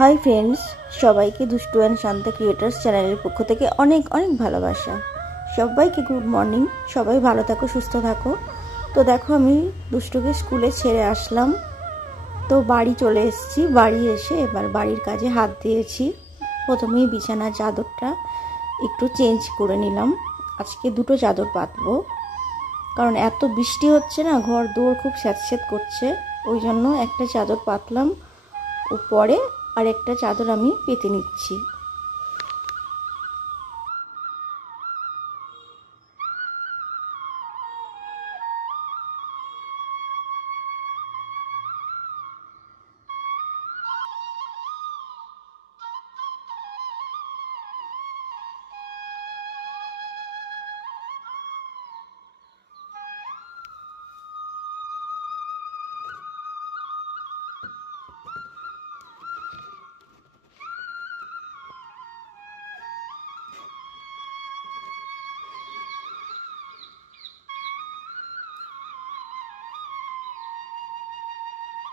Hi friends, সবাইকে দুষ্টু and Shanto creators চ্যানেলের পক্ষ থেকে অনেক অনেক ভালোবাসা। সবাইকে গুড মর্নিং। সবাই ভালো থাকো, সুস্থ থাকো। তো দেখো, আমি দুষ্টুকে স্কুলে ছেড়ে আসলাম, তো বাড়ি চলে এসেছি। বাড়ি এসে এবার বাড়ির কাজে হাত দিয়েছি। প্রথমেই বিছানার চাদরটা একটু চেঞ্জ করে নিলাম। আজকে দুটো চাদর পাতবো, কারণ এত বৃষ্টি হচ্ছে না, ঘর দৌড় খুব স্যাঁতস্যাঁত করছে। ওই জন্য একটা চাদর পাতলাম, ও পরে আরেকটা চাদর আমি পেতে নিচ্ছি।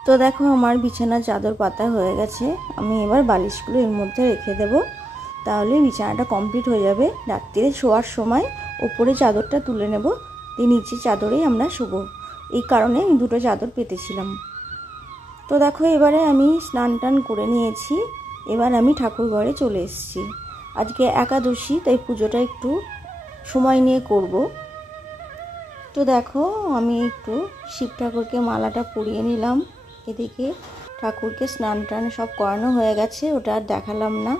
তো দেখো, আমার বিছানার চাদর পাতা হয়ে গেছে। আমি এবার বালিশগুলো এর মধ্যে রেখে দেব, তাহলে বিছানাটা কমপ্লিট হয়ে যাবে। রাত্রিরে শোয়ার সময় ওপরে চাদরটা তুলে নেব, দিয়ে নিচে চাদরেই আমরা শোবো। এই কারণে আমি দুটো চাদর পেতেছিলাম। তো দেখো, এবারে আমি স্নান টান করে নিয়েছি। এবার আমি ঠাকুর ঘরে চলে এসেছি। আজকে একাদশী, তাই পুজোটা একটু সময় নিয়ে করব। তো দেখো, আমি একটু শিব ঠাকুরকে মালাটা পরিয়ে নিলাম। এদিকে ঠাকুরকে স্নান টান সব করানো হয়ে গেছে, ওটা আর দেখালাম না।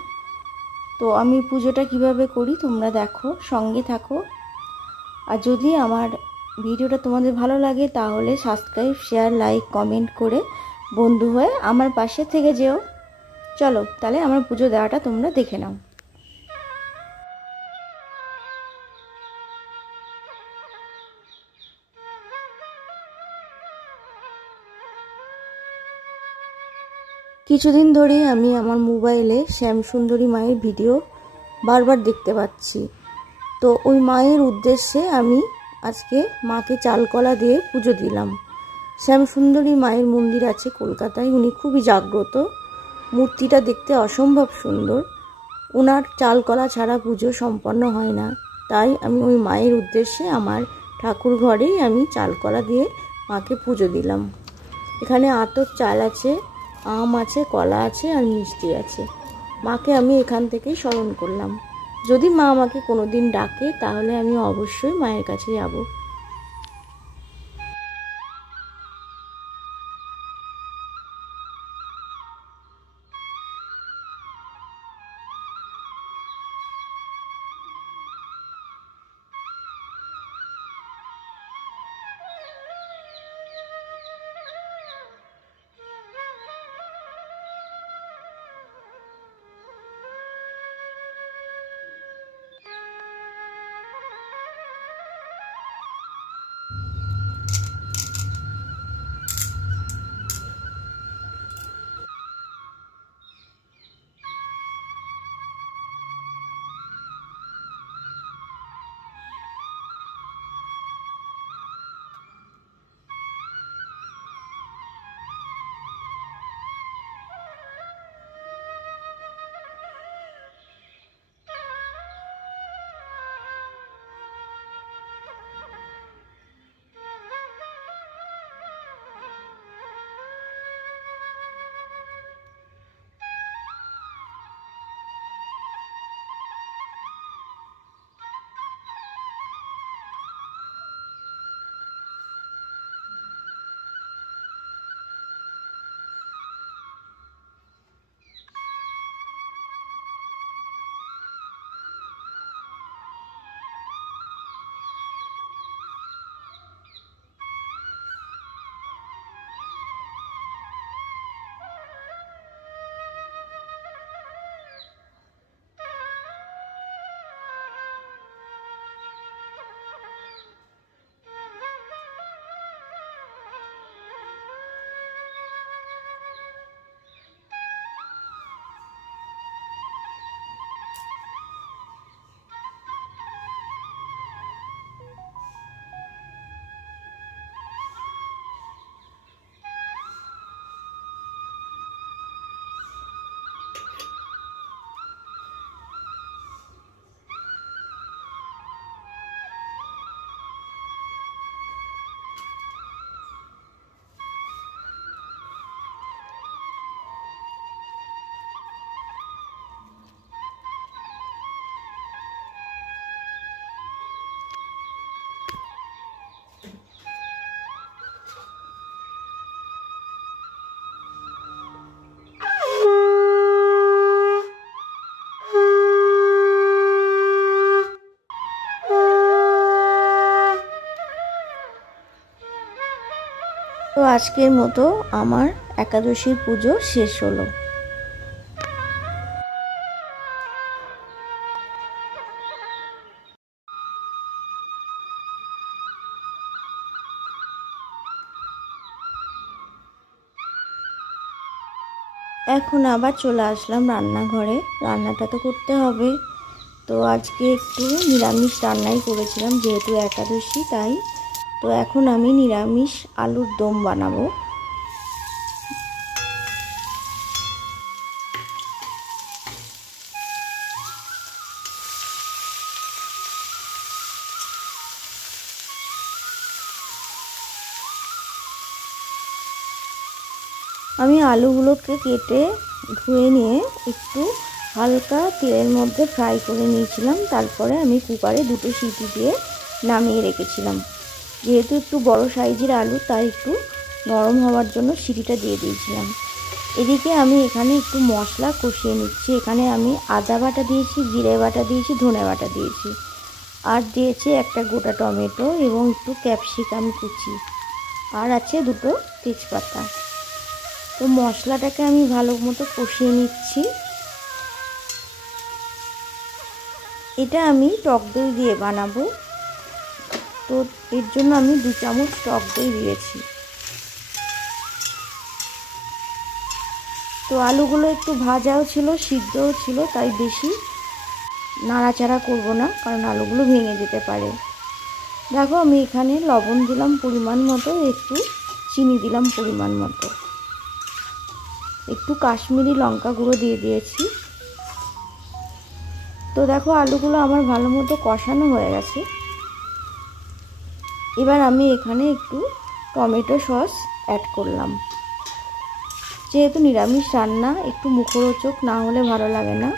তো আমি পুজোটা কিভাবে করি তোমরা দেখো, সঙ্গে থাকো। আর যদি আমার ভিডিওটা তোমাদের ভালো লাগে তাহলে সাবস্ক্রাইব, শেয়ার, লাইক, কমেন্ট করে বন্ধু হয়ে আমার পাশে থেকে যেও। চলো তাহলে আমার পুজো দেওয়াটা তোমরা দেখে নাও। কিছুদিন ধরে আমি আমার মোবাইলে শ্যামসুন্দরী মায়ের ভিডিও বারবার দেখতে পাচ্ছি। তো ওই মায়ের উদ্দেশ্যে আমি আজকে মাকে চালকলা দিয়ে পুজো দিলাম। শ্যামসুন্দরী মায়ের মন্দির আছে কলকাতায়, উনি খুবই জাগ্রত। মূর্তিটা দেখতে অসম্ভব সুন্দর। ওনার চালকলা ছাড়া পুজো সম্পন্ন হয় না। তাই আমি ওই মায়ের উদ্দেশ্যে আমার ঠাকুর ঘরেই আমি চালকলা দিয়ে মাকে পুজো দিলাম। এখানে আতপ চাল আছে, আম আছে, কলা আছে, আর মিষ্টি আছে। মাকে আমি এখান থেকেই স্মরণ করলাম। যদি মা আমাকে কোনো দিন ডাকে তাহলে আমি অবশ্যই মায়ের কাছে যাব। আজকের মতো আমার একাদশীর পুজো শেষ হলো। এখন আবার চলে আসলাম রান্নাঘরে। রান্নাটা তো করতে হবে, তো আজকে একটু নিরামিষ রান্নাই করেছিলাম যেহেতু একাদশী, তাই। তো এখন আমি নিরামিষ আলুর দম বানাবো। আমি আলুগুলোকে কেটে ধুয়ে নিয়ে একটু হালকা তেলের মধ্যে ফ্রাই করে নিয়েছিলাম। তারপরে আমি কুকারে 2টো সিটি দিয়ে নামিয়ে রেখেছিলাম। যেহেতু একটু বড় সাইজের আলু, তাই একটু নরম হওয়ার জন্য সিটিটা দিয়ে দিয়েছিলাম। এদিকে আমি এখানে একটু মশলা কষিয়ে নিচ্ছি। এখানে আমি আদা বাটা দিয়েছি, জিরে বাটা দিয়েছি, ধনে বাটা দিয়েছি, আর দিয়েছি একটা গোটা টমেটো এবং একটু ক্যাপসিকাম কুচি, আর আছে 2টো তেজপাতা। তো মশলাটাকে আমি ভালো মতো কষিয়ে নিচ্ছি। এটা আমি টক দই দিয়ে বানাবো, তো এর জন্য আমি 2 চামচ টক দই দিয়েছি। তো আলুগুলো একটু ভাজাও ছিল, সিদ্ধও ছিল, তাই বেশি নাড়াচাড়া করব না, কারণ আলুগুলো ভেঙে যেতে পারে। দেখো আমি এখানে লবণ দিলাম পরিমাণ মতো, একটু চিনি দিলাম পরিমাণ মতো, একটু কাশ্মীরি লঙ্কা গুঁড়ো দিয়ে দিয়েছি। তো দেখো আলুগুলো আমার ভালো মতো কষানো হয়ে গেছে। এবার আমি এখানে একটু টমেটো সস অ্যাড করলাম। যেহেতু নিরামিষ রান্না, একটু মুখরোচক না হলে ভালো লাগে না।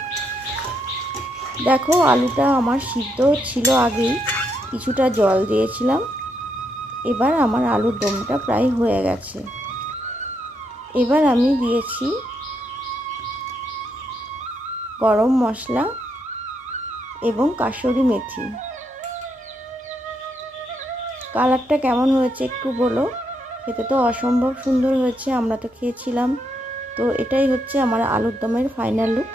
দেখো আলুটা আমার সিদ্ধ ছিল আগেই, কিছুটা জল দিয়েছিলাম। এবার আমার আলুর দমটা প্রায় হয়ে গেছে। এবার আমি দিয়েছি গরম মশলা এবং কাসুরি মেথি। কালারটা কেমন হয়েছে একটু বলো। খেতে তো অসম্ভব সুন্দর হয়েছে, আমরা তো খেয়েছিলাম। তো এটাই হচ্ছে আমার আলুর দমের ফাইনাল লুক।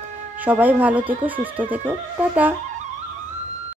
সবাই ভালো থেকো, সুস্থ থেকো, টাটা।